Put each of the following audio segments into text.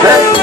Hey!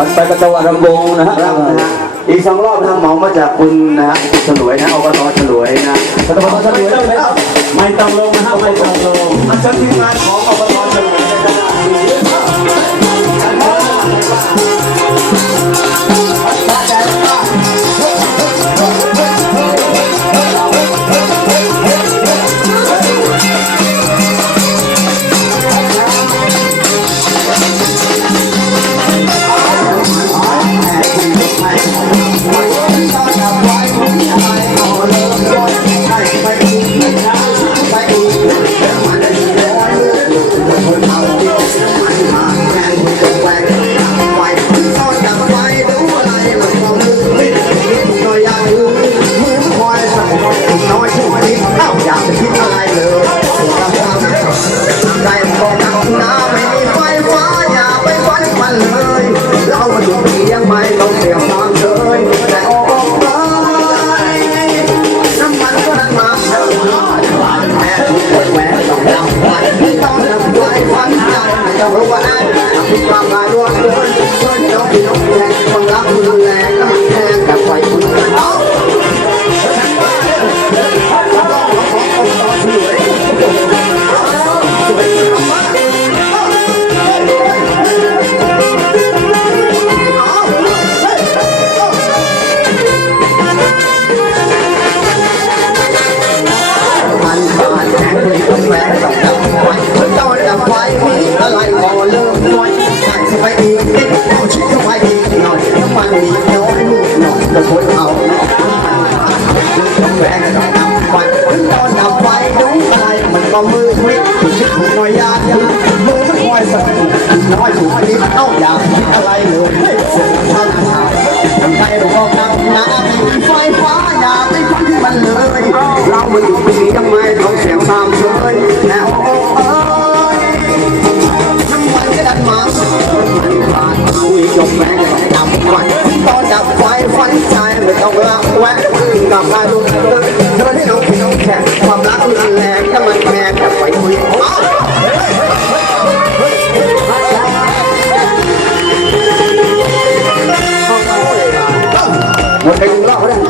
ปันไปกระโจอารมณ์วงนะฮะนะฮะอีกสองรอบทางเหมามาจากคุณนะฮะฉลวยนะอบตฉลวยนะอบตฉลวยได้ไหมครับไม่ต้องลงนะครับไม่ต้องลงมันจะทีมงานของอบตฉลวยนะครั มือมิดคิดถูกน่อยยาอย่ามือมันคอยสั่นน้อยถูกนิดเอ้าอย่าคิดอะไรเลยเสียงท่านถามทำไมเราก็ดับน้ำไฟฟ้าอย่าไปฟังมันเลย เรามันอยู่ปีทำไมต้องเสียงตามเคยแล้วโอ้เอ้ยน้ำมันก็ดันมามันขาดคุยจบแม่งดับไฟตอนดับไฟฝันใจไม่ต้องละแวะกับเธอ หมดไปหนึ่งรอบแล้วย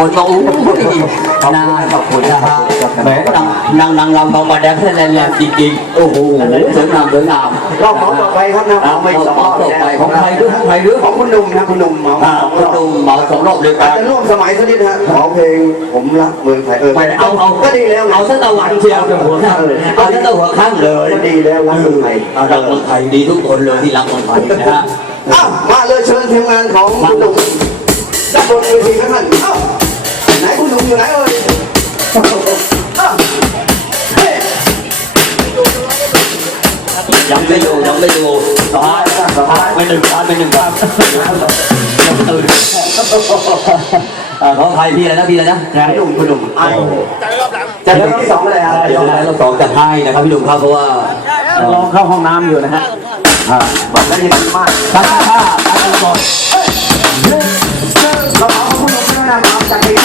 คุณก็อู้หน้าขอบคุณนะฮะแหมนางนางรำบางประเด็นแรงแรงจริงๆโอ้โหสวยงามสวยงามรอบต่อไปครับนะเอาไม่สอรอบต่อไปของใครหรือของใครหรือของคุณหนุ่มนะคุณหนุ่มหมาคุณหนุ่มเหมาสองรอบเลยกันจะร่วมสมัยสักนิดฮะขอเพลงผมรักเมืองไทยเออเอาเอาก็ดีแล้วเอาสักตะวันเชียวเอาสักตะหัวข้างเลยก็ดีแล้วรักเมืองไทยรักเมืองไทยดีทุกคนเลยที่รักเมืองไทยนะฮะอ้าวมาเลยเชิญทีมงานของคุณหนุ่มดับบนเอทีครับท่าน ไหนคุณลุงอยู่ไหนเอ่ยยังไม่ดูยังไม่ดูสบายสบายไม่หนึ่งครับไม่หนึ่งครัยังตื่นขออภัยพี่อะไรนะพี่อะไรนะพี่ลุงคุณลุงจะรอบที่สองเลยครับเดี๋ยรอบสองจะให้นะครับพี่ดุมครับเพราะว่าลองเข้าห้องน้ำอยู่นะฮะบอกได้ยังมากตั้งค่าตั้งก่อนเราเอาคุณลุงไม่ได้นะครับจากนี้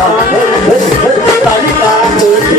大力打滚，打。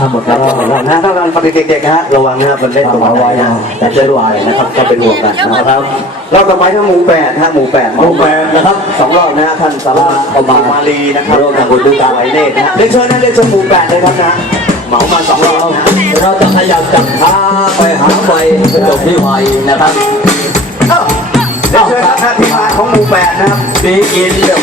อ่าหมดแล้วหมดแล้วนะถ้าเราปฏิเด็กๆนะฮะระวังนะครับมันเล่นตัวไวนะแต่เชื่อวยนะครับก็เป็นห่วงกันนะครับรอบต่อไปถ้าหมูแปดฮะหมูแปดหมูแปดนะครับสองรอบนะฮะท่านสาราประมามาลีนะครับร่วมกับคุณดูตาไหเนตนะฮะเรียนเชิญนะเรียนเชิญหมูแปดเลยครับนะเหมามาสองรอบนะเราจะขยับจับท้าไปหาไฟจบที่ไวนะครับเอ้าเรียนเชิญครับที่มาของหมูแปดนะครับดีอินเดียว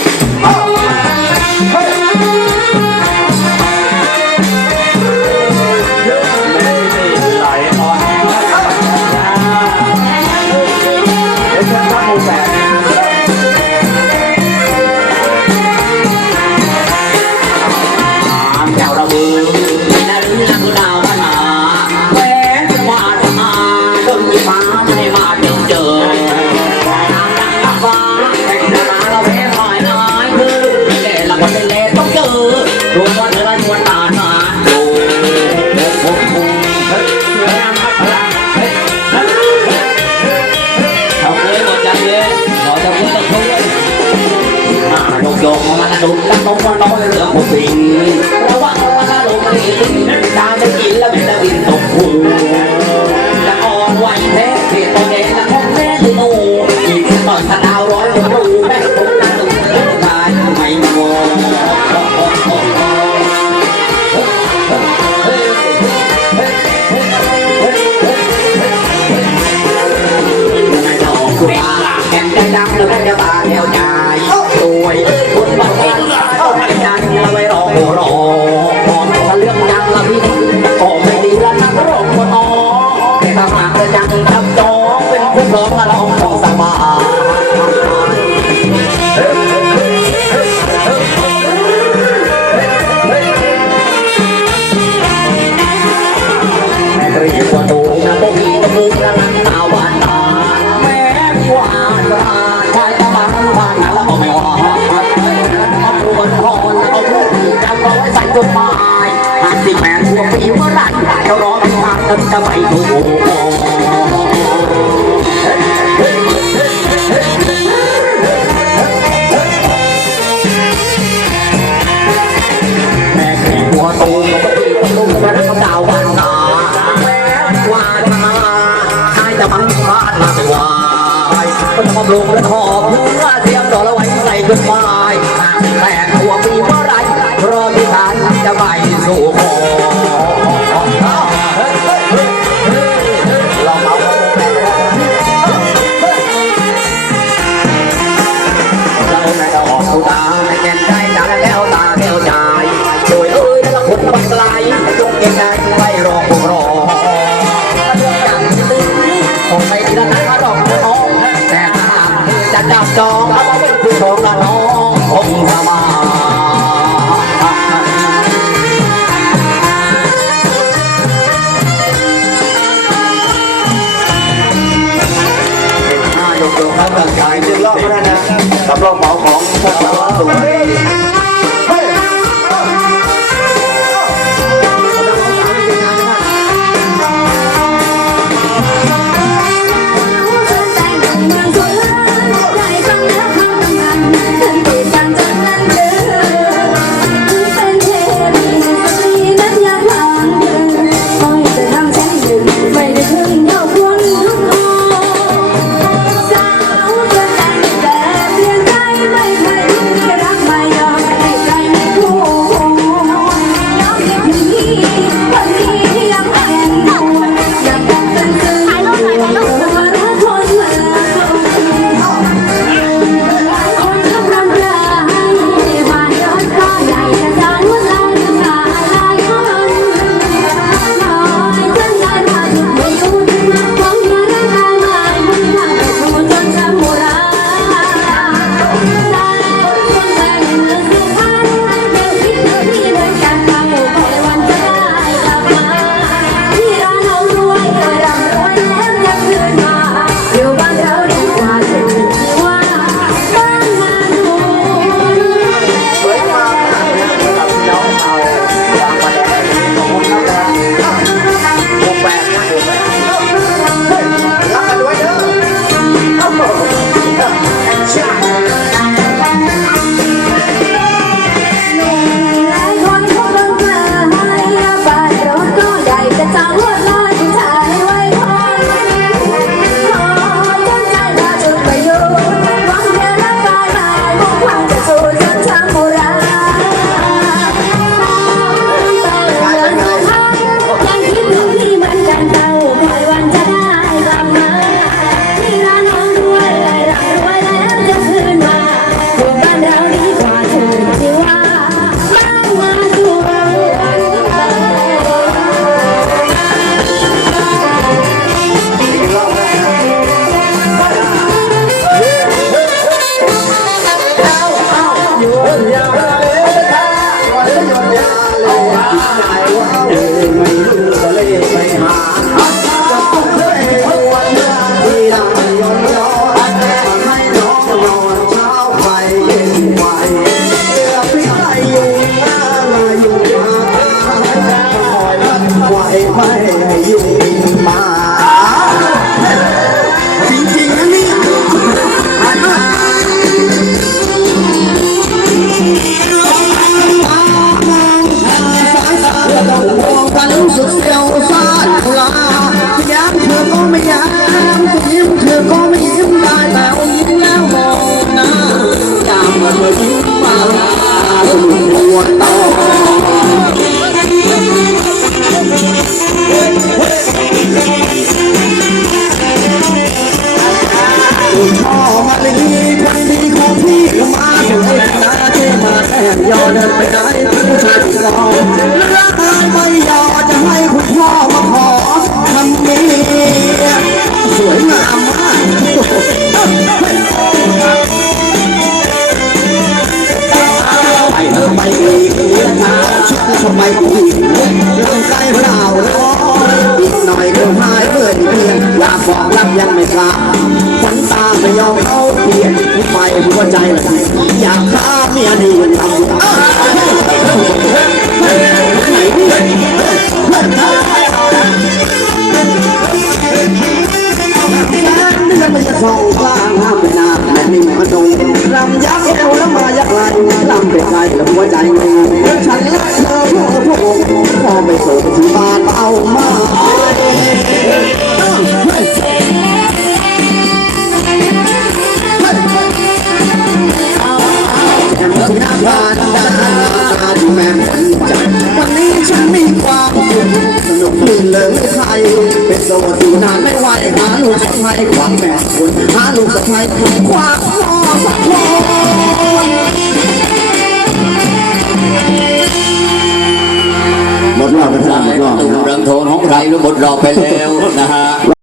แม่ข่งหัวโตก็ไปตุ้มกันเขาดาวันนาวันนาใครจะบังคัาไม่ไหวก็จะมาลงและหอบเพื่อเตรียมต่อละไว้ใส่กระไม้แต่หัวปีเมื่อไรรอที่ฐานจะไปสู่ขอ ดวงพระต่างขายจึงรอบพระนาสำรอบหมอของพระสวัสดิ์ ครันตาไม่ยอมเขาเปลี่ยนไปหัวใจละ หมสัรอวหมดรอบไปแล้วนะฮะ